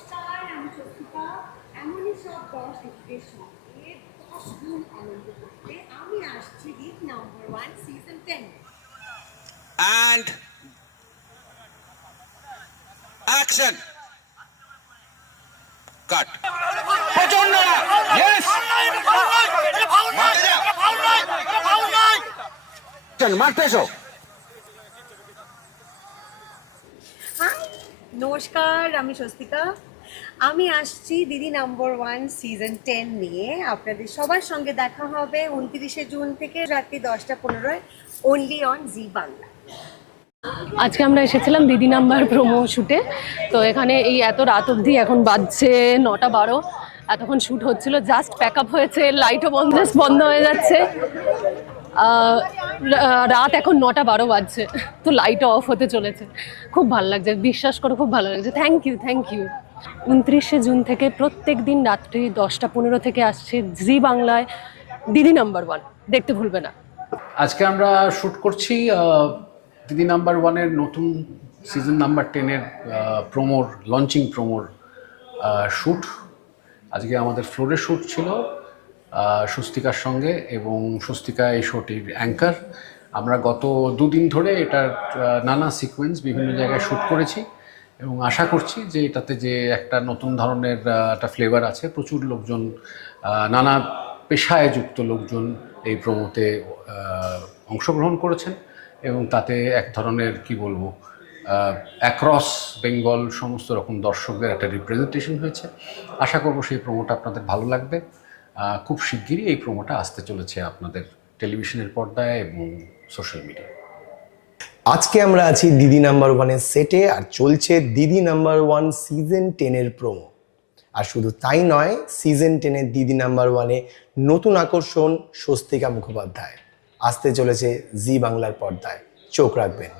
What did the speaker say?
নমস্কার, আমি চক্ষিতা। এমনই সব 10 দিকের সঙ্গে 10 গুণ আনন্দ করতে আমি আসছি week number 1 season 10। And action. Cut. প্রচন্ড yes মারতে এসো। হাই, নমস্কার, আমি স্বস্তিকা। আমি আসছি দিদি নাম্বার 1 সিজন 10 নিয়ে। আপনাদের সবার সঙ্গে দেখা হবে 29শে জুন থেকে রাত্রি 10টা 15 অনলি অন জি বাংলা। আজকে আমরা এসেছিলাম দিদি নাম্বার প্রোমো শ্যুটে। তো এখানে এই এত রাত অবধি, এখন বাজছে 9টা 12, এতক্ষণ শ্যুট হচ্ছিল। জাস্ট প্যাক আপ হয়েছে, লাইটও বন্ধ হয়ে যাচ্ছে। রাত এখন 9টা 12 বাজছে, তো লাইটও অফ হতে চলেছে। খুব ভালো লাগছে, বিশ্বাস করো খুব ভালো লাগছে। থ্যাংক ইউ 29শে জুন থেকে প্রত্যেক দিন রাত্রি 10টা 15 থেকে আসছে জি বাংলায় দিদি নাম্বার 1। দেখতে ভুলবে না। আজকে আমরা শ্যুট করছি দিদি নাম্বার 1-এর নতুন সিজন নাম্বার 10-এর প্রোমোর লঞ্চিং প্রোমোর শ্যুট। আজকে আমাদের ফ্লোরে শ্যুট ছিল স্বস্তিকার সঙ্গে, এবং স্বস্তিকা এই শোটির অ্যাঙ্কার। আমরা গত 2 দিন ধরে এটার নানা সিকোয়েন্স বিভিন্ন জায়গায় শ্যুট করেছি, এবং আশা করছি যে এটাতে যে একটা নতুন ধরনের একটা ফ্লেভার আছে। প্রচুর লোকজন, নানা পেশায় যুক্ত লোকজন এই প্রোমোতে অংশগ্রহণ করেছেন, এবং তাতে এক ধরনের কি বলবো অ্যাক্রস বেঙ্গল সমস্ত রকম দর্শকদের একটা রিপ্রেজেন্টেশন হয়েছে। আশা করবো সেই প্রোমোটা আপনাদের ভালো লাগবে। খুব শিগগিরই এই প্রোমোটা আসতে চলেছে আপনাদের টেলিভিশনের পর্দায় এবং সোশ্যাল মিডিয়ায়। আজকে আমরা আছি দিদি নাম্বার 1-এর সেটে, আর চলছে দিদি নাম্বার 1 সিজন 10-এর প্রোমো। আর শুধু তাই নয়, সিজন 10-এর দিদি নাম্বার 1-এ নতুন আকর্ষণ স্বস্তিকা মুখোপাধ্যায় আসতে চলেছে জি বাংলার পর্দায়। চোখ রাখবেন।